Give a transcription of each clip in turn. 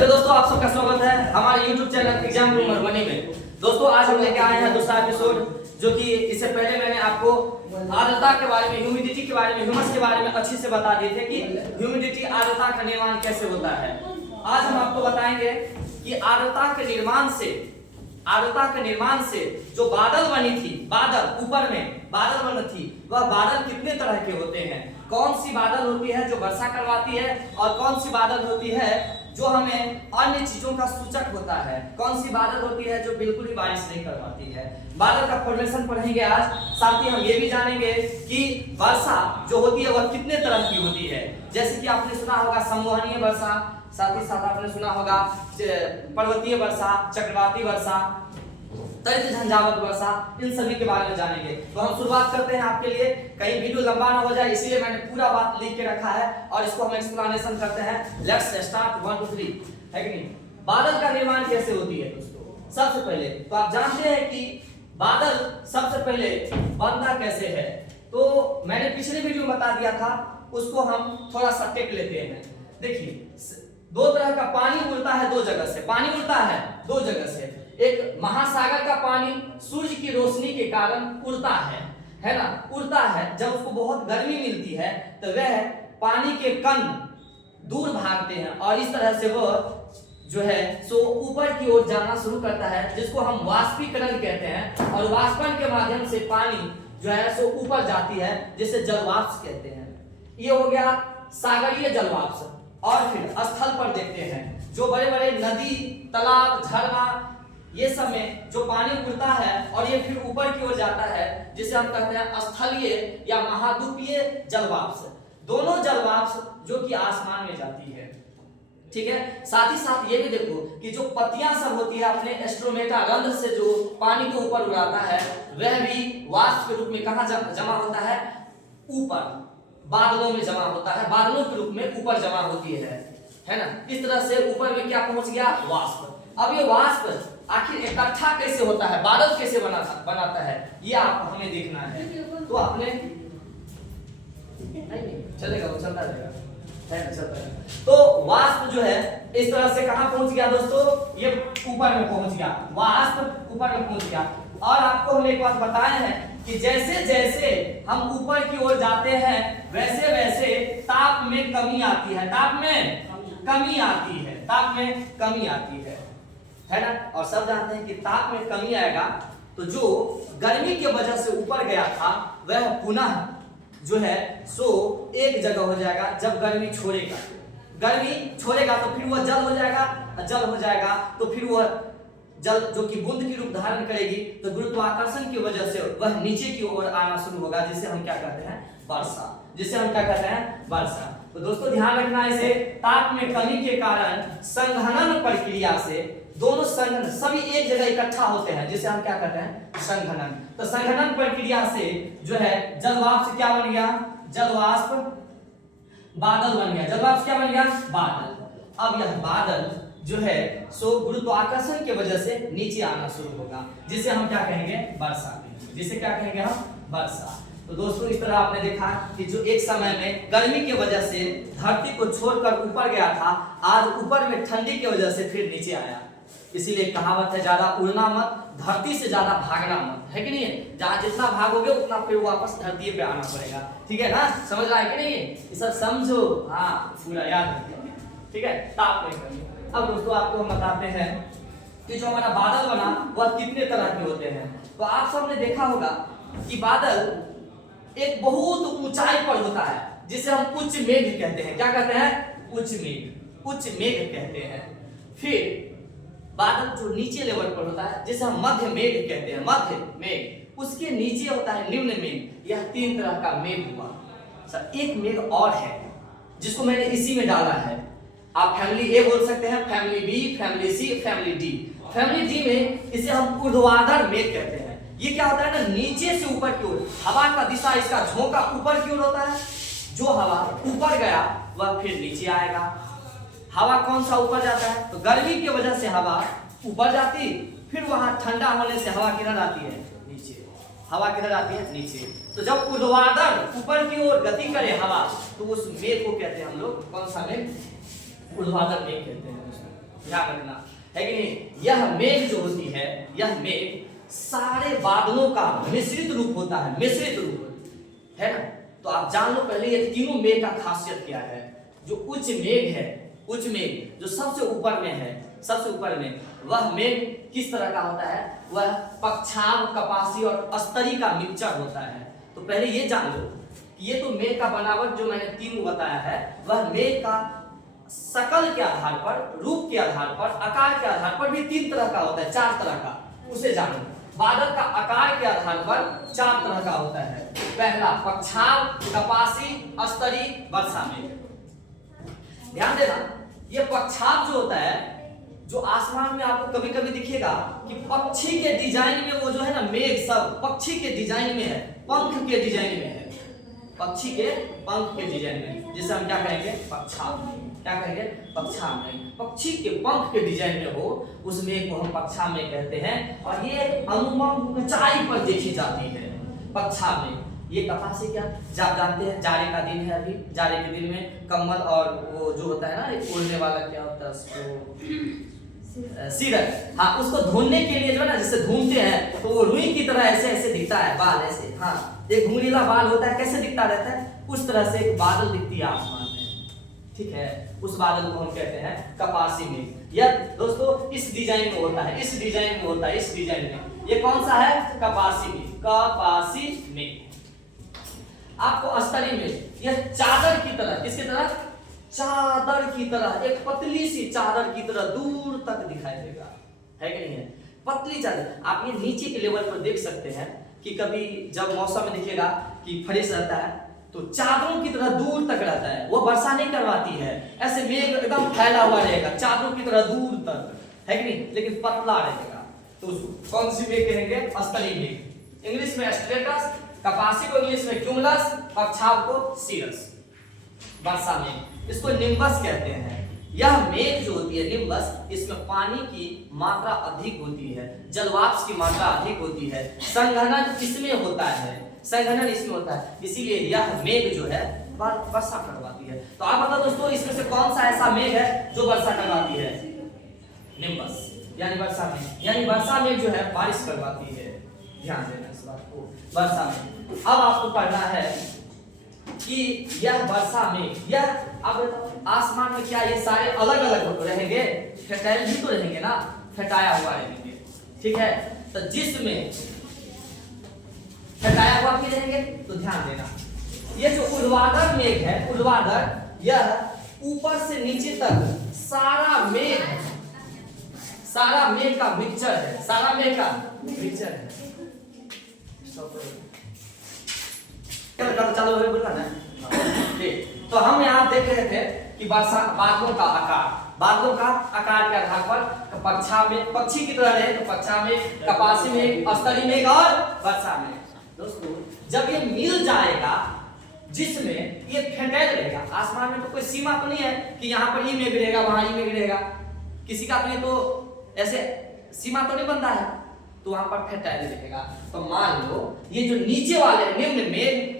Hello दोस्तों, आप सबका स्वागत है हमारे YouTube channel exam room Madhubani में। दोस्तों आज हम लेके आए हैं दूसरा एपिसोड, जो कि इससे पहले मैंने आपको आर्द्रता के बारे में, ह्यूमिडिटी के बारे में, ह्यूमस के बारे में अच्छे से बता दिए थे कि ह्यूमिडिटी आर्द्रता का निर्माण कैसे होता है। आज हम आपको बताएंगे कि आर्द्रता के निर्माण से जो बादल बनी थी, बादल ऊपर में बादल बनी थी, वह बादल कितने तरह के होते हैं। कौन सी बादल होती है जो वर्षा करवाती है और कौन सी बादल होती है जो हमें अन्य चीजों का सूचक होता है। कौन सी बादल होती है जो बिल्कुल ही बारिश नहीं करवाती है। बादल का फॉर्मेशन पढ़ेंगे आज। साथ ही हम ये भी जानेंगे कि वर्षा जो होती है वह कितने तरह की होती है। जैसे कि आपने सुना होगा संवहनीय वर्षा, साथ ही साथ आपने सुना होगा पर्वतीय वर्षा, चक्रवाती वर्षा, त्वरित झंझावात वर्षा, इन सभी के बारे में जानेंगे। तो हम शुरुआत करते हैं आपके लिए, कहीं वीडियो लंबा ना हो जाए इसलिए मैंने पूरा बात लिख के रखा है और इसको हम एक्सप्लेनेशन करते हैं। लेट्स स्टार्ट 1 2 3, है कि नहीं। बादल का निर्माण कैसे होती है दोस्तों। सबसे पहले तो आप जानते हैं कि बादल सबसे पहले बनता कैसे है। तो मैंने पिछले वीडियो में बता दिया था, उसको हम थोड़ा सा टेक लेते हैं। देखिए दो तरह का पानी उड़ता है, दो जगह से पानी उड़ता है, दो जगह से। एक महासागर का पानी सूर्य की रोशनी के कारण उड़ता है ना, उड़ता है। जब उसको बहुत गर्मी मिलती है तो वह पानी के कण दूर भागते हैं और इस तरह से वो जो है सो ऊपर की ओर जाना शुरू करता है, जिसको हम वाष्पीकरण कहते हैं। और वाष्पन के माध्यम से पानी जो है सो ऊपर जाती है, जिसे जलवाष्प कहते हैं। ये हो गया सागरीय जलवाष्प। और फिर स्थल पर देखते हैं जो बड़े बड़े नदी, तालाब, झरना, ये सब में जो पानी उड़ता है और ये फिर ऊपर की ओर जाता है, जिसे हम कहते हैं स्थलीय या महाद्वीपीय जलवाष्प। दोनों जलवाष्प जो कि आसमान में जाती है, ठीक है। साथ ही साथ ये भी देखो कि जो पत्तियां सब होती है अपने स्ट्रोमेटा रंध्र से जो पानी के ऊपर उड़ाता है, वह भी वाष्प के रूप में कहां जमा होता है, ऊपर बादलों में जमा होता है, बादलों के रूप में ऊपर जमा होती है ना। इस तरह से ऊपर में क्या पहुंच गया, वाष्प। अब ये वाष्प आखिर इकट्ठा कैसे होता है, बादल कैसे बनाता है, ये आप हमें देखना है। तो आपने नहीं चलेगा, वो चलता रहेगा, है ना, चलता रहेगा। तो वाष्प जो है इस तरह से कहां पहुंच गया दोस्तों, ये ऊपर में पहुंच गया, वाष्प ऊपर में पहुंच गया। और आपको हम एक बात बताए हैं कि जैसे जैसे हम ऊपर की ओर जाते हैं वैसे वैसे ताप में कमी आती है, ताप में कमी आती है, ताप में कमी आती है ना। और सब जानते हैं कि ताप में कमी आएगा तो जो गर्मी की वजह से ऊपर गया था वह पुनः जो है सो एक जगह हो जाएगा। जब गर्मी छोड़ेगा तो फिर वह जल हो जाएगा, जल हो जाएगा तो फिर वह जल जो कि बूंद की रूप धारण करेगी, तो गुरुत्वाकर्षण की वजह से वह नीचे की ओर आना शुरू होगा, जिसे हम क्या कहते हैं, वर्षा, जिसे हम क्या कहते हैं, वर्षा। तो दोस्तों ध्यान रखना, इसे ताप में कमी के कारण संघनन प्रक्रिया से दोनों संघनन सभी एक जगह इकट्ठा होते हैं, जिसे हम क्या कहते हैं, संघनन। तो संघनन प्रक्रिया से जो है जलवाष्प क्या बन गया, जलवाष्प बादल बन गया। जलवाष्प क्या बन गया, बादल। अब यह बादल जो है सो गुरुत्वाकर्षण की वजह से नीचे आना शुरू होगा, जिसे हम क्या कहेंगे, वर्षा। जिसे क्या कहेंगे हम, वर्षा। तो दोस्तों इस तरह आपने देखा कि जो एक समय में गर्मी की वजह से धरती को छोड़कर ऊपर गया था, आज ऊपर में ठंडी की वजह से फिर नीचे आया। इसीलिए कहावत है, ज्यादा उड़ना मत, धरती से ज्यादा भागना मत, है कि नहीं है। जहां जितना भागोगे उतना फिर वापस धरती पे आना पड़ेगा, ठीक है ना, समझ रहा है कि नहीं, ये सब समझो, हाँ पूरा याद रखिए, ठीक है। ताप में कमी। अब दोस्तों आपको हम बताते हैं कि जो हमारा बादल बना वह कितने तरह के होते हैं। तो आप सबने देखा होगा कि बादल एक बहुत ऊंचाई पर होता है, जिसे हम उच्च मेघ कहते हैं। क्या कहते हैं, उच्च मेघ, उच्च मेघ कहते हैं। फिर बादल जो नीचे लेवल पर होता है, जिसे हम मध्य मेघ कहते हैं, मध्य मेघ। उसके नीचे होता है निम्न मेघ। यह तीन तरह का मेघ हुआ। सर एक मेघ और है जिसको मैंने इसी में डाला है। आप फैमिली ए बोल सकते हैं, फैमिली बी, फैमिली सी, फैमिली डी। फैमिली डी में इसे हम ऊर्ध्वाधर मेघ कहते हैं। ये क्या होता है ना, नीचे से ऊपर की ओर हवा का दिशा, इसका झोंका ऊपर की ओर होता है। जो हवा ऊपर गया वह फिर नीचे आएगा। हवा कौन सा ऊपर जाता है, तो गर्मी की वजह से हवा ऊपर जाती, फिर वहां ठंडा होने से हवा किधर आती है, नीचे। हवा किधर आती है, नीचे। तो जब ऊर्ध्वाधर ऊपर की ओर गति करे हवा, तो उस मेघ को कहते हैं हम लोग, कौन सा मेघ, ऊर्ध्वाधर मेघ कहते हैं। ध्यान रखना, है कि नहीं। यह मेघ जो होती है, यह मेघ सारे बादलों का मिश्रित रूप होता है, मिश्रित रूप, है ना। तो आप जान लो पहले ये तीनों मेघ का खासियत क्या है। जो उच्च मेघ है, उच्च मेघ जो सबसे ऊपर में है, सबसे ऊपर में, वह मेघ किस तरह का होता है, वह पक्षाव, कपासी और अस्तरी का मिक्सचर होता है। तो पहले ये जान लो कि ये तो मेघ का बनावट जो मैंने तीन बताया है, वह मेघ का शकल के आधार पर, रूप के आधार पर, आकार के आधार पर भी तीन तरह का होता है, चार तरह का, उसे जानो। बादल का आकार के आधार पर चार तरह का होता है। पहला पक्षाव, कपासी, अस्तरी, वर्षा मेघ। ध्यान देना, ये पक्षाव जो होता है, जो आसमान में आपको कभी कभी दिखेगा कि पक्षी के डिजाइन में वो जो है ना मेघ सब पक्षी के डिजाइन में है, पंख के डिजाइन में है, पक्षी के पंख के डिजाइन में, जिसे हम क्या कहेंगे, पक्षाव। क्या कहेंगे, पक्षाव में, पक्षी के पंख के डिजाइन में हो, उस मेघ को हम पक्षाव में कहते हैं। और ये अनुमान ऊंचाई पर देखी जाती है, पक्षाव में। ये कपासी क्या, आप जानते हैं जाड़े का दिन है, अभी जाड़े के दिन में कम्बल और वो जो होता है ना एक ओढ़ने वाला, क्या होता है उसको, सिरक, हाँ, उसको धोने के लिए जो है ना, जिससे धूमते हैं तो वो रुई की तरह ऐसे ऐसे दिखता है, बाल ऐसे, हाँ, एक घुंघरीला बाल होता है, कैसे दिखता रहता है, उस तरह से एक बादल दिखती है आसमान में, ठीक है। उस बादल को हम कहते हैं कपासी मेघ। यह दोस्तों इस डिजाइन में होता है, इस डिजाइन में होता है, इस डिजाइन में। ये कौन सा है, कपासी मेघ, कपासी मेघ। आपको अस्तरी मेघ, यह चादर की तरह, किसकी तरह, चादर की तरह, एक पतली सी चादर की तरह दूर तक दिखाई देगा, है कि नहीं है, पतली चादर। आप ये नीचे के लेवल पर देख सकते हैं कि कभी जब मौसम में दिखेगा कि फ्रेश रहता है तो चादरों की तरह दूर तक रहता है, वो वर्षा नहीं करवाती है, ऐसे मेघ एकदम फैला हुआ रहेगा चादरों की तरह दूर तक, है कि नहीं, लेकिन पतला रहेगा। तो उसको कौन सी मेघ कहेंगे, अस्तरी मेघ। इंग्लिश में स्ट्रेटस, कपासी को इंग्लिश में क्यूमुलस, पक्षाव को सीरस। वर्षा मेघ, इसको निम्बस कहते हैं। यह मेघ जो होती है निम्बस, इसमें पानी की मात्रा अधिक होती है, जलवाष्प की मात्रा अधिक होती है, संघनन इसमें होता है, संघनन इसमें होता है, इसीलिए यह मेघ जो है वर्षा करवाती है। तो आप बताओ दोस्तों, इसमें से कौन सा ऐसा मेघ है जो वर्षा करवाती है, निम्बस यानी वर्षा मेघ, यानी वर्षा मेघ जो है बारिश करवाती है। ध्यान देना इस बात को, वर्षा मेघ। अब आपको पढ़ना है कि यह वर्षा मेघ, यह अब आसमान में क्या ये सारे अलग अलग रहेंगे, फेटाइल भी तो रहेंगे ना, फेटाया हुआ रहेंगे, ठीक है। तो जिसमें फेटाया हुआ भी रहेंगे, तो ध्यान देना, ये जो ऊर्ध्वाधर मेघ है, ऊर्ध्वाधर, यह ऊपर से नीचे तक सारा मेघ, सारा मेघ का मिक्सचर है, सारा मेघ का मिक्सचर है। चलो बोलता ना, ठीक। तो हम यहाँ देख रहे थे कि बादलों का आकार, बादलों का आकार के आधार पर पक्षा में, पक्षी की तरह रहे तो पक्षा में, कपासी में, अस्तरी में और वर्षा में। दोस्तों जब ये मिल जाएगा, जिसमें ये फेटाइल रहेगा, आसमान में तो कोई सीमा तो नहीं है कि यहाँ पर ये मेघ रहेगा, वहां ये मेघ रहेगा, किसी का अपने तो ऐसे सीमा तो नहीं बनता है, तो वहां पर फेटाइल रहेगा। तो मान लो ये जो नीचे वाले निम्न मेघ,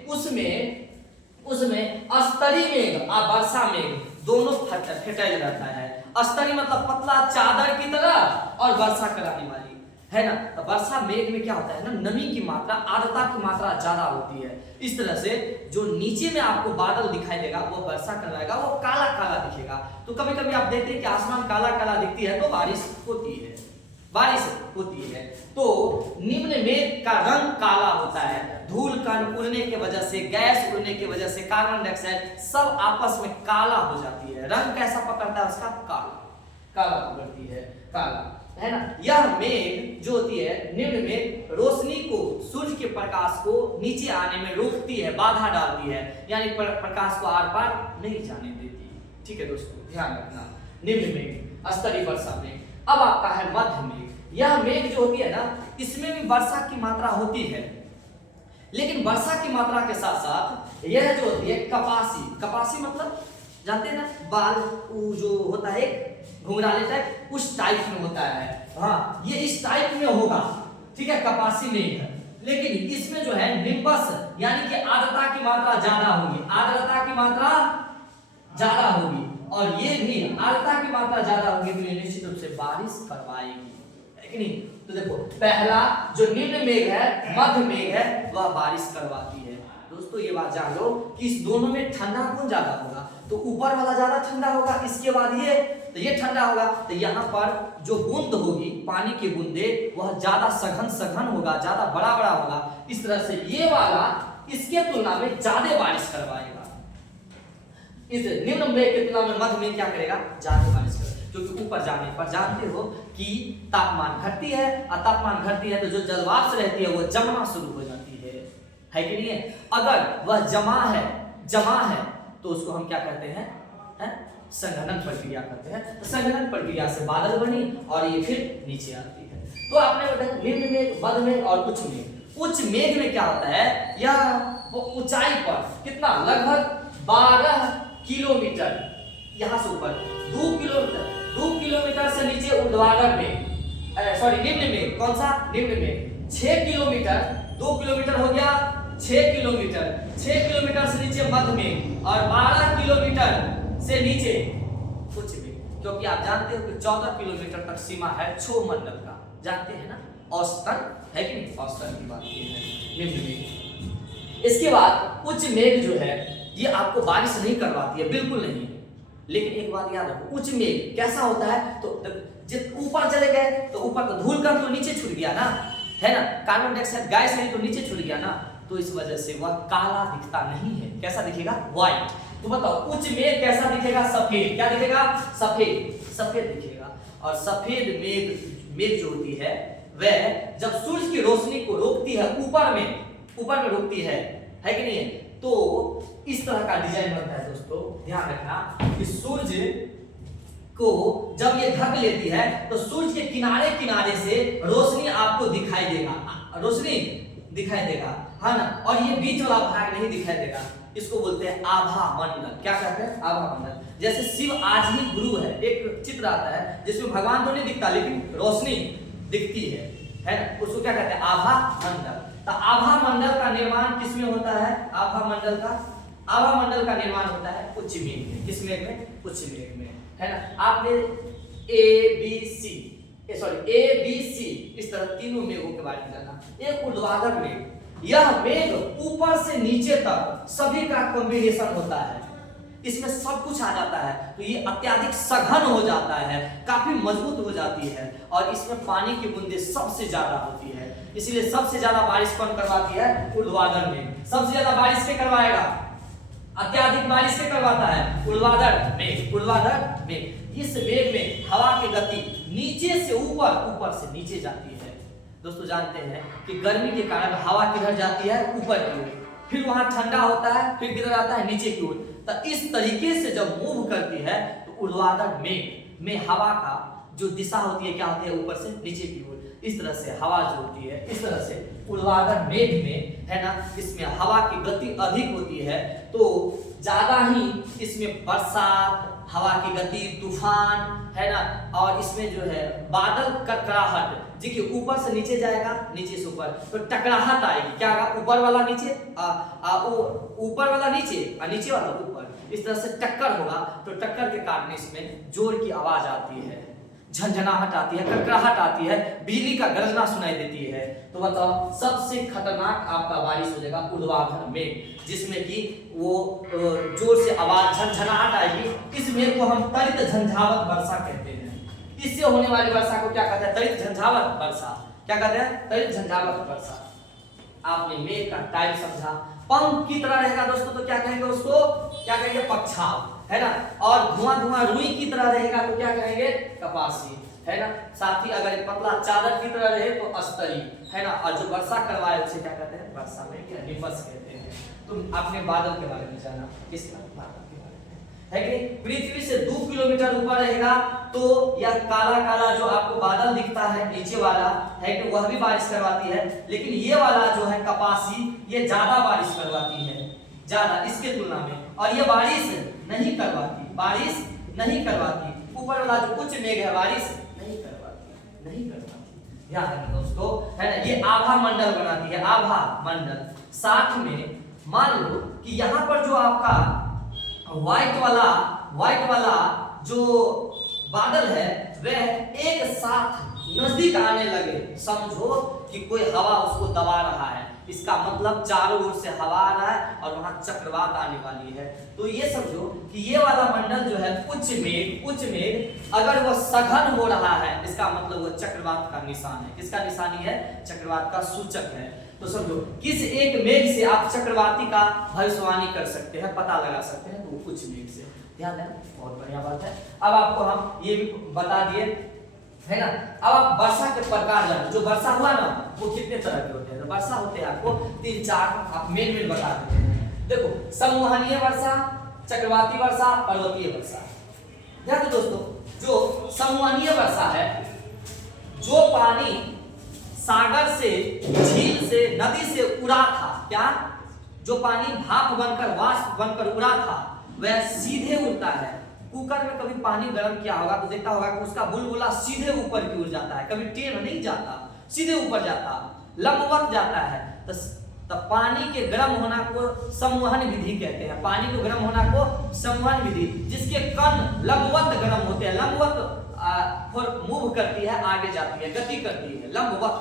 उसमें अस्तरी मेघ और वर्षा मेघ दोनों फेटाइल रहता है। अस्तरी मतलब पतला चादर की तरह, और वर्षा कराने वाली, है ना। तो वर्षा मेघ में क्या होता है ना, नमी की मात्रा, आर्द्रता की मात्रा ज्यादा होती है। इस तरह से जो नीचे में आपको बादल दिखाई देगा वो वर्षा करवाएगा, वो काला काला दिखेगा। तो कभी कभी आप देखते हैं कि आसमान काला काला दिखती है तो बारिश होती है, बारिश होती है। तो निम्न मेघ का रंग काला होता है, धूल कण उड़ने की वजह से, गैस उड़ने की वजह से, कार्बन डाइऑक्साइड सब आपस में काला हो जाती है। रंग कैसा पकड़ता है उसका, काला, काला पकड़ती है, काला, है ना। यह मेघ जो होती है, निम्न मेघ रोशनी को, सूर्य के प्रकाश को नीचे आने में रोकती है, बाधा डालती है, यानी प्रकाश को आर पार नहीं जाने देती। ठीक है दोस्तों, ध्यान रखना। निम्न मेघ, अस्तरी, वर्षा मेघ। अब आता है मध्य मेघ। यह मेघ जो होती है ना, इसमें भी वर्षा की मात्रा होती है, लेकिन वर्षा की मात्रा के साथ साथ यह जो होती है कपासी, कपासी मतलब जानते हैं ना, बाल जो होता है घुंघराले टाइप, उस टाइप में होता है, हाँ, ये इस टाइप में होगा, ठीक है, कपासी मेघ। लेकिन इसमें जो है निम्बस, यानी कि आर्द्रता की मात्रा ज्यादा होगी, आर्द्रता की मात्रा ज्यादा होगी, और ये भी आर्द्रता की मात्रा ज्यादा होगी तो ये निश्चित रूप से बारिश करवाएगी, है कि नहीं। तो देखो पहला जो निम्न मेघ है, मध्य मेघ है, वह बारिश करवाती है। दोस्तों ये बात जान लो कि इस दोनों में ठंडा कौन ज्यादा होगा, तो ऊपर वाला ज्यादा ठंडा होगा, इसके बाद ये, तो ये ठंडा होगा। तो यहाँ पर जो बूंद होगी पानी की बूंदे वह ज्यादा सघन होगा, ज्यादा बड़ा होगा। इस तरह से ये वाला इसके तुलना में ज्यादा बारिश करवाएगा। इस निम्न मेघ की तुलना में मध्य मेघ क्या करेगा, ज्यादा बारिश करेगा, क्योंकि ऊपर जाने पर जानते हो कि तापमान घटती है, और तापमान घटती है तो जो जलवाष्प रहती है वो जमना शुरू हो जाती है कि नहीं है। अगर वह जमा है तो उसको हम क्या कहते हैं, संघनन प्रक्रिया करते हैं। तो संघनन प्रक्रिया से बादल बनी और ये फिर नीचे आती है। तो आपने बताया निम्न मेघ, मध्य मेघ और उच्च मेघ। उच्च मेघ में क्या होता है, यह ऊंचाई पर कितना, लगभग 12 किलोमीटर, यहाँ से ऊपर 2 किलोमीटर से नीचे ऊर्ध्वाधर में, निम्न में, कौन सा, निम्न में 6 किलोमीटर, 2 किलोमीटर हो गया 6 किलोमीटर से नीचे मध्य में, और 12 किलोमीटर से नीचे उच्च में। क्योंकि आप जानते हो कि 14 किलोमीटर तक सीमा है क्षोभ मंडल का, जानते हैं ना, औसतन, है कि नहीं, औसतन की बात ये है निम्न मेघ। इसके बाद उच्च मेघ जो है ये आपको बारिश नहीं करवाती है, बिल्कुल नहीं। लेकिन एक बात याद रखो, उच्च मेघ कैसा होता है, तो जब ऊपर चले गए तो ऊपर तो धूल कण तो नीचे छूट गया ना, है ना, कार्बन डाइऑक्साइड गैस है तो नीचे छूट गया ना, तो इस वजह से वह काला दिखता नहीं है। कैसा दिखेगा, व्हाइट। तो बताओ उच्च मेघ कैसा दिखेगा, सफेद। क्या दिखेगा, सफेद दिखेगा। और सफेद मेघ जो होती है वह जब सूर्य की रोशनी को रोकती है, ऊपर में रोकती है कि नहीं है, तो इस तरह का डिजाइन बनता है। दोस्तों ध्यान रखना कि सूर्य को जब ये ढक लेती है तो सूर्य के किनारे से रोशनी आपको दिखाई देगा, है ना, और ये बीच वाला भाग नहीं दिखाई देगा। इसको बोलते हैं आभा मंडल। क्या कहते हैं, आभा मंडल। जैसे शिव आज ही गुरु है, एक चित्र आता है जिसमें भगवान तो नहीं दिखता लेकिन रोशनी दिखती है ना, उसको क्या कहते हैं, आभा मंडल। तो आभा मंडल का निर्माण किसमें होता है, आभा मंडल का निर्माण होता है उच्च मेघ में। किस मेघ में, उच्च मेघ में, है ना। आपने ए बी सी इस तरह तीनों मेघों के बारे में जाना। एक ऊर्ध्वाधर मेघ, यह मेघ ऊपर से नीचे तक सभी का कॉम्बिनेशन होता है, इसमें सब कुछ आ जाता है, तो ये अत्यधिक सघन हो जाता है, काफी मजबूत हो जाती है, और इसमें पानी की बूंदें सबसे ज्यादा होती है। इसलिए सबसे ज्यादा बारिश कौन करवाती है, ऊर्ध्वाधर मेघ। सबसे ज्यादा बारिश के करवाएगा, अत्यधिक बारिश के करवाता है ऊर्ध्वाधर मेघ। इस मेघ में हवा की गति नीचे से ऊपर से नीचे जाती है। दोस्तों जानते हैं कि गर्मी के कारण हवा किधर जाती है, ऊपर की ओर, फिर वहां ठंडा होता है, फिर किधर आता है, नीचे की ओर। तो इस तरीके से जब मूव करती है तो ऊर्ध्वाधर मेघ में हवा का जो दिशा होती है क्या होती है, ऊपर से नीचे की ओर। इस तरह से हवा जो होती है, इस तरह से ऊर्ध्वाधर मेघ में, है ना, इसमें हवा की गति अधिक होती है, तो ज्यादा ही इसमें बरसात, हवा की गति, तूफान, है ना, और इसमें जो है बादल कड़कड़ाहट, देखिए ऊपर से नीचे जाएगा, नीचे से ऊपर, तो टकराहट आएगी। क्या होगा, ऊपर वाला नीचे, ऊपर वाला नीचे और नीचे वाला ऊपर, इस तरह से टक्कर होगा। तो टक्कर के कारण इसमें जोर की आवाज आती है, झंझनाहट आती है, कड़कड़ाहट आती है, बिजली का गरजना सुनाई देती है। तो बताओ सबसे खतरनाक आपका बारिश हो जाएगा ऊर्ध्वाधर मेघ, जिसमें कि वो जोर से आवाज, झंझनाहट आएगी। इस मेघ को हम तरित झंझावत वर्षा कहते हैं। इससे होने वाली वर्षा को क्या कहते हैं, तरित झंझावत वर्षा। क्या कहते हैं, तरित झंझावत वर्षा। आपने मेघ का टाइप समझा, पंख की तरह रहेगा दोस्तों तो क्या कहेंगे उसको, क्या कहेंगे, पक्षाव, है ना। और धुआं रुई की तरह रहेगा तो क्या कहेंगे, कपासी, है ना। साथ ही अगर पतला चादर की तरह रहे तो अस्तरी, है ना। और जो वर्षा करवाए उसे क्या कहते हैं, वर्षा में क्या निम्बस कहते हैं। तुम आपने बादल के बारे में जाना, किस बादल के बारे में, है कि पृथ्वी से 2 किलोमीटर ऊपर रहेगा तो यह काला जो आपको बादल दिखता है नीचे वाला, है कि वह भी बारिश करवाती है। लेकिन ये वाला जो है कपासी, ये ज्यादा बारिश करवाती है, ज्यादा इसके तुलना में, और ये बारिश नहीं करवाती। ऊपर वाला जो उच्च मेघ है बारिश नहीं करवाती। ध्यान रखना दोस्तों, है ना। ये आभा मंडल बनाती है, आभा मंडल। साथ में मान लो कि यहाँ पर जो आपका व्हाइट वाला व्हाइट वाला जो बादल है वह एक साथ नजदीक आने लगे, समझो कि कोई हवा उसको दबा रहा है, इसका मतलब चारों ओर से हवा आ रहा है और वहां चक्रवात आने वाली है। तो ये समझो कि ये वाला मंडल जो है उच्च मेघ अगर वह सघन हो रहा है, इसका मतलब वह चक्रवात का निशान है। किसका निशानी है? चक्रवात का सूचक है। तो समझो किस एक मेघ से आप चक्रवाती का भविष्यवाणी कर सकते हैं, पता लगा सकते हैं, तो उच्च मेघ से। ध्यान देना, बहुत बढ़िया बात है। अब आपको हम ये भी बता दिए है ना। अब आप वर्षा के प्रकार जानो, जो वर्षा हुआ ना वो कितने तरह के होते हैं। तो वर्षा होते हैं आपको 3-4 आप मेन बता देते हैं। देखो, संवहनीय वर्षा, चक्रवाती वर्षा, पर्वतीय वर्षा। ध्यान दो दोस्तों, जो संवहनीय वर्षा है, जो पानी सागर से, झील से, नदी से उड़ा था, क्या जो पानी भाप बनकर, वाष्प बनकर उड़ा था, वह सीधे उड़ता है। कुकर में कभी पानी गर्म किया होगा तो देखा होगा कि उसका बुलबुला सीधे ऊपर की ओर जाता है, कभी टेढ़ नहीं जाता, सीधे ऊपर जाता, लंबवत जाता है। तो पानी के गर्म होना को संवहन विधि कहते हैं। पानी को गर्म होना को संवहन विधि, जिसके कण लंबवत गर्म होते हैं, लंबवत मूव करती है, आगे जाती है, गति करती है, लंबवत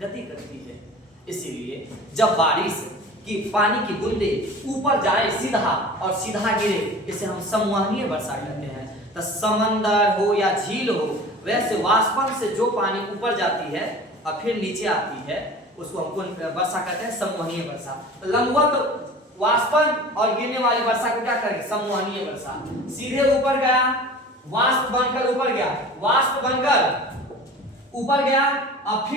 गति करती है। इसीलिए जब बारिश कि पानी की बूंदे ऊपर जाए सीधा और सीधा गिरे, इसे हम संवहनीय वर्षा कहते हैं। तो समंदर हो या झील हो, वैसे वाष्पन से जो पानी ऊपर जाती है और फिर नीचे आती है, उसको हम वर्षा कहते हैं, संवहनीय वर्षा। तो लंबवत वाष्पन और गिरने वाली वर्षा को क्या करेंगे? संवहनीय वर्षा। सीधे ऊपर गया, वाष्प बनकर ऊपर गया, वाष्प बनकर ऊपर गया और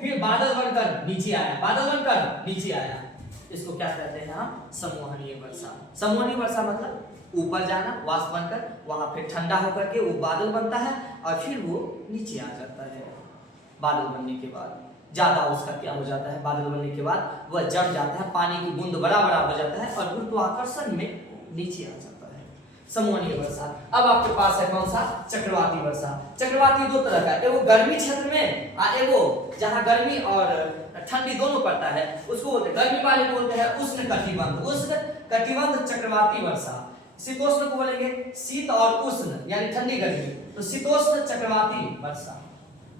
फिर बादल बनकर नीचे आया, बादल बनकर नीचे आया, इसको क्या कहते हैं हम? संवहनीय वर्षा। संवहनीय वर्षा मतलब ऊपर जाना, वाष्प बनकर, वहां फिर ठंडा होकर के वो बादल बनता है और फिर वो नीचे आ जाता है। बादल बनने के बाद ज्यादा उसका क्या हो जाता है? बादल बनने के बाद वह जम जाता है, पानी की बूंद बड़ा बड़ा हो जाता है और गुरुत्वाकर्षण में नीचे आ जाता है। संवहनीय वर्षा। अब आपके पास है कौन सा? चक्रवाती वर्षा। चक्रवाती दो तरह का, एगो गर्मी क्षेत्र में और एगो जहां गर्मी और ठंडी दोनों पड़ता है, उसको बोलते हैं, गर्मी वाले को बोलते हैं उष्ण कटिबंध। उष्ण कटिबंध चक्रवाती वर्षा। शीतोष्ण को बोलेंगे शीत और उष्ण, यानी ठंडी गर्मी, तो शीतोष्ण चक्रवाती वर्षा।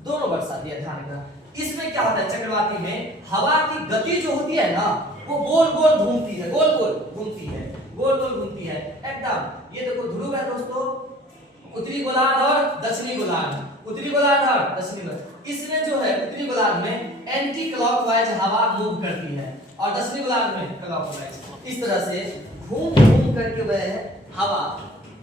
दोनों वर्षा दिया, ध्यान रखना। इसमें क्या होता है? चक्रवाती में हवा की गति जो होती है ना, वो गोल गोल घूमती है, गोल गोल घूमती है, गोल गोल घूमती है एकदम। ये देखो ध्रुव है दोस्तों, उत्तरी गोलार्ध और दक्षिणी गोलार्ध, उत्तरी गोलार्ध और दक्षिणी गोलार्ध। इसमें जो है उत्तरी गोलार्ध में एंटी क्लॉकवाइज हवा मूव करती है और दक्षिणी गोलार्ध में क्लॉकवाइज। इस तरह से घूम घूम करके वह हवा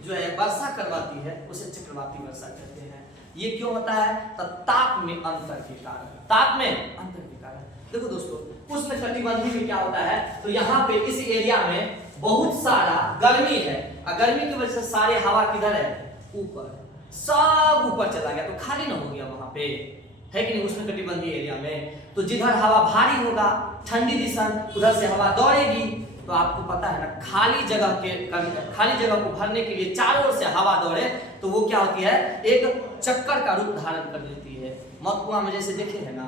जो है वर्षा करवाती है, उसे चक्रवाती वर्षा कहते हैं। ये क्यों होता है? तो ताप में अंतर के कारण, ताप में अंतर के कारण। देखो दोस्तों, उष्ण कटिबंधी में क्या होता है? तो यहाँ पे इस एरिया में बहुत सारा गर्मी है और गर्मी की वजह से सारे हवा किधर है? ऊपर, सब ऊपर चला गया, तो खाली ना हो गया वहां पे, है कि नहीं? उष्ण कटिबंधीय एरिया में तो जिधर हवा भारी होगा, ठंडी दिशा, उधर से हवा दौड़ेगी। तो आपको पता है ना, खाली जगह को भरने के लिए चारों ओर से हवा दौड़े तो वो क्या होती है? एक चक्कर का रूप धारण कर लेती है। मधुआ में जैसे देखे है ना,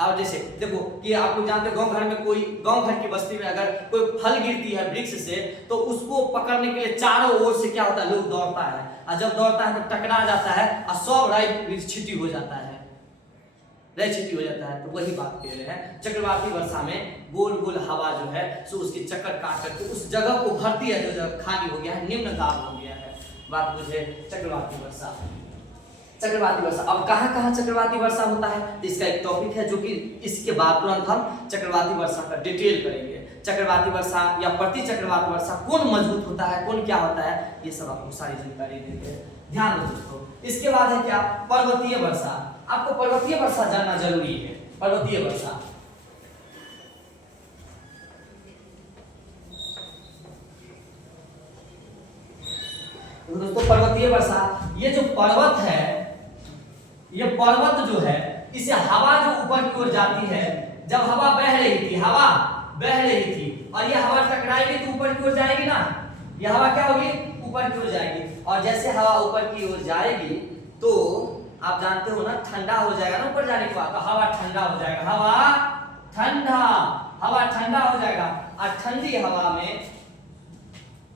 और जैसे देखो कि आप लोग जानते हैं गांव घर में, कोई गांव घर की बस्ती में अगर कोई फल गिरती है वृक्ष से, तो उसको पकड़ने के लिए चारों ओर से क्या होता है? लोग दौड़ता है, और जब दौड़ता है तो टकरा जाता है और सब राई छिटी हो जाता है, छिटी हो जाता है। तो वही बात कह रहे हैं, चक्रवाती वर्षा में गोल गोल हवा जो है सो उसके चक्कर काट करके उस जगह को भरती है जो जगह खाली हो गया है, निम्न दाब हो गया है। बात मुझे चक्रवाती वर्षा। चक्रवाती वर्षा अब कहाँ चक्रवाती वर्षा होता है? तो इसका एक टॉपिक है जो कि इसके बाद तुरंत हम चक्रवाती वर्षा का डिटेल करेंगे। चक्रवाती वर्षा या प्रति चक्रवाती वर्षा कौन मजबूत होता है, कौन क्या होता है, ये सब आपको सारी जानकारी देंगे, ध्यान दो दोस्तों। इसके बाद है क्या? पर्वतीय वर्षा। आपको पर्वतीय वर्षा जानना जरूरी है। पर्वतीय वर्षा तो दोस्तों, पर्वतीय वर्षा, ये जो पर्वत है, ये पर्वत जो है, इसे हवा जो ऊपर की ओर जाती है, जब हवा बह रही थी और ये हवा टकराएगी तो ऊपर की ओर जाएगी ना, ये हवा क्या होगी? ऊपर की ओर जाएगी। और जैसे हवा ऊपर की ओर जाएगी तो आप जानते हो ना, ठंडा हो जाएगा ना ऊपर जाने के बाद, तो हवा ठंडा हो जाएगा, हवा ठंडा हो जाएगा। और ठंडी हवा में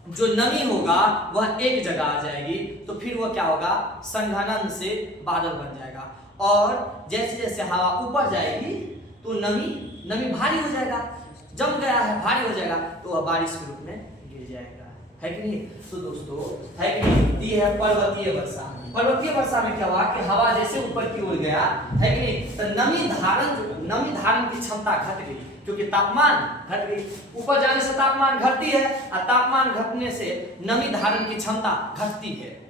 जो नमी होगा वह एक जगह आ जाएगी, तो फिर वह क्या होगा, संघनन से बादल बन जाएगा। और जैसे जैसे हवा ऊपर जाएगी तो नमी भारी हो जाएगा, जम गया है भारी हो जाएगा, तो वह बारिश के रूप में गिर जाएगा, है कि नहीं। तो दोस्तों है कि नहीं, ये है पर्वतीय वर्षा। पर्वतीय वर्षा में क्या हुआ कि हवा जैसे ऊपर की ओर गया, है कि नहीं, तो नमी धारण की क्षमता घट गई, क्योंकि तापमान घट गई। ऊपर जाने से तापमान घटती है और तापमान घटने से नमी धारण की क्षमता घटती है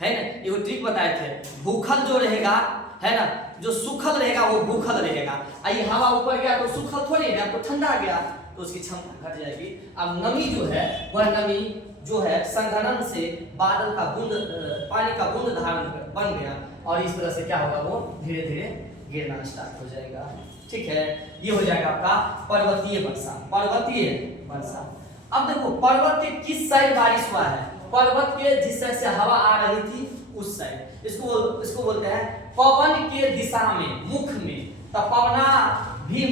ना। ये ट्रिक बताए थे, भूखल जो रहेगा, है ना, जो सूखल रहेगा वो भूखल रहेगा। ये हवा ऊपर गया तो सूखल थोड़ी है, तो ठंडा गया तो उसकी क्षमता घट जाएगी। अब नमी जो है वह नमी जो है संघनन से बादल का बूंद, पानी का बूंद धारण बन गया, और इस तरह से क्या होगा, वो धीरे धीरे गिरना स्टार्ट हो जाएगा। ठीक है, ये हो जाएगा आपका पर्वतीय वर्षा। पर्वतीय वर्षा। अब देखो पर्वत के किस साइड बारिश हुआ है, पर्वत के जिस साइड से हवा आ रही थी उस साइड, इसको बोलते हैं पवन के दिशा में, मुख में। तो पवना भी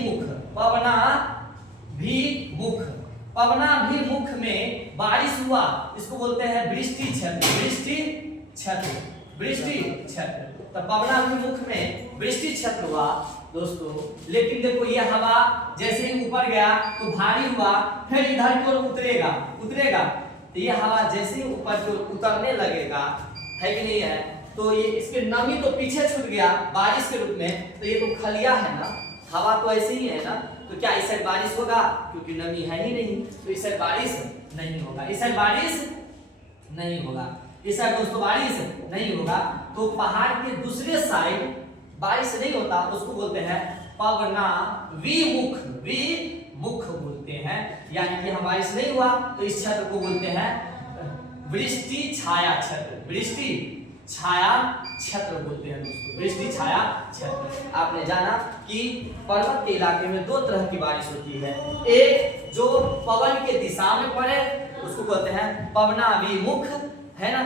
मुख में बारिश हुआ, इसको बोलते हैं वृष्टि क्षेत्र। तो पवना भी मुख में वृष्टि क्षेत्र हुआ दोस्तों। लेकिन देखो ये हवा जैसे ही ऊपर गया तो भारी हुआ, फिर इधर की ओर उतरेगा, तो ये हवा जैसे ही ऊपर की ओर उतरने लगेगा, है कि नहीं है, तो ये इसके नमी तो पीछे छूट गया बारिश के रूप में। तो ये तो खलिया है ना, हवा तो ऐसे ही है ना, तो क्या इस साइड बारिश होगा, क्योंकि नमी है ही नहीं, तो इस साइड बारिश नहीं होगा, इस साइड बारिश नहीं होगा, इस साइड दोस्तों बारिश नहीं होगा। तो पहाड़ के दूसरे साइड बारिश नहीं होता, उसको बोलते हैं पवना विमुख बोलते हैं। यानी कि हम बारिश नहीं हुआ तो इस क्षेत्र को बोलते हैं वृष्टि छाया क्षेत्र बोलते हैं दोस्तों, वृष्टि छाया क्षेत्र। आपने जाना कि पर्वत के इलाके में दो तरह की बारिश होती है, एक जो पवन के दिशा में पड़े उसको बोलते हैं पवनाभिमुख, है ना,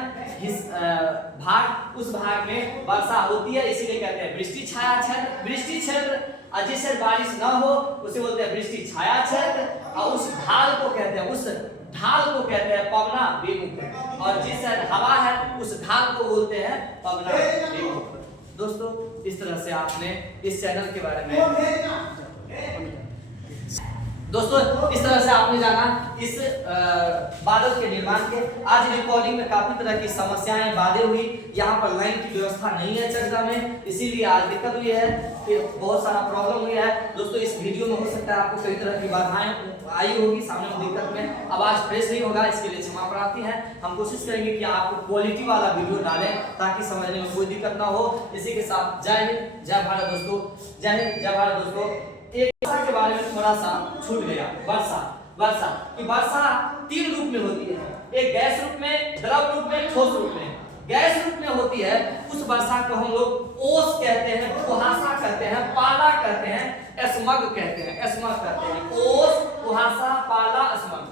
भाग, उस भाग में वर्षा होती है, इसीलिए कहते हैं वृष्टि छाया क्षेत्र। और जिस साइड बारिश ना हो उसे बोलते हैं वृष्टि छाया क्षेत्र, और उस ढाल को कहते हैं पवनाभिमुख, और जिस साइड हवा है उस ढाल को बोलते हैं पवनाभिमुख। दोस्तों इस तरह से आपने इस चैनल के बारे में दोस्तों इस तरह से आपने जाना इस बादल के निर्माण के। आज रिकॉर्डिंग में काफी तरह की समस्याएं बाधे हुई, यहाँ पर लाइन की व्यवस्था नहीं है चर्चा में, इसीलिए आज दिक्कत हुई है, फिर बहुत सारा प्रॉब्लम हुई है। दोस्तों इस वीडियो में हो सकता है आपको कई तरह की बाधाएं आई होगी, सामने में दिक्कत में आवाज फ्रेश नहीं होगा, इसके लिए क्षमा प्रार्थी है। हम कोशिश करेंगे कि आपको क्वालिटी वाला वीडियो डालें ताकि समझने में कोई दिक्कत ना हो। इसी के साथ जय हिंद जय भारत दोस्तों, जय हिंद जय भारत दोस्तों। एक वर्षा के बारे में थोड़ा सा छूट गया, वर्षा तीन रूप में होती है, एक गैस रूप में, द्रव रूप में, ठोस रूप में। गैस रूप में होती है उस वर्षा को हम लोग ओस कहते हैं, कुहासा कहते हैं, पाला कहते हैं, स्मग कहते हैं, ओस, कुहासा, पाला, स्मग।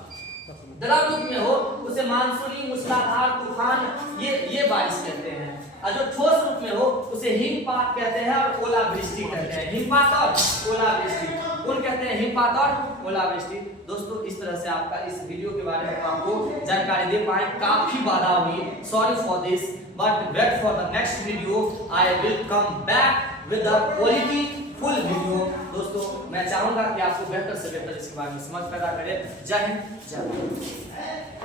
द्रव रूप में हो उसे मानसूनी, मूसलाधार, तूफान, ये बारिश कहते हैं। और जो ठोस रूप में हो उसे हिमपात कहते हैं और ओलावृष्टि कहते हैं। हिमपात और ओलावृष्टि, कौन कहते हैं, हिमपात और ओलावृष्टि। दोस्तों इस तरह से आपका इस वीडियो के बारे में आपको जानकारी दे पाए, काफी बाधा हुई, sorry for this, but wait for the next video, I will come back with the quality full video. दोस्तों मैं चाहूंगा कि आपको बेहतर से बेहतर इसके बारे में समझ पैदा करे। जय हिंद जय भारत।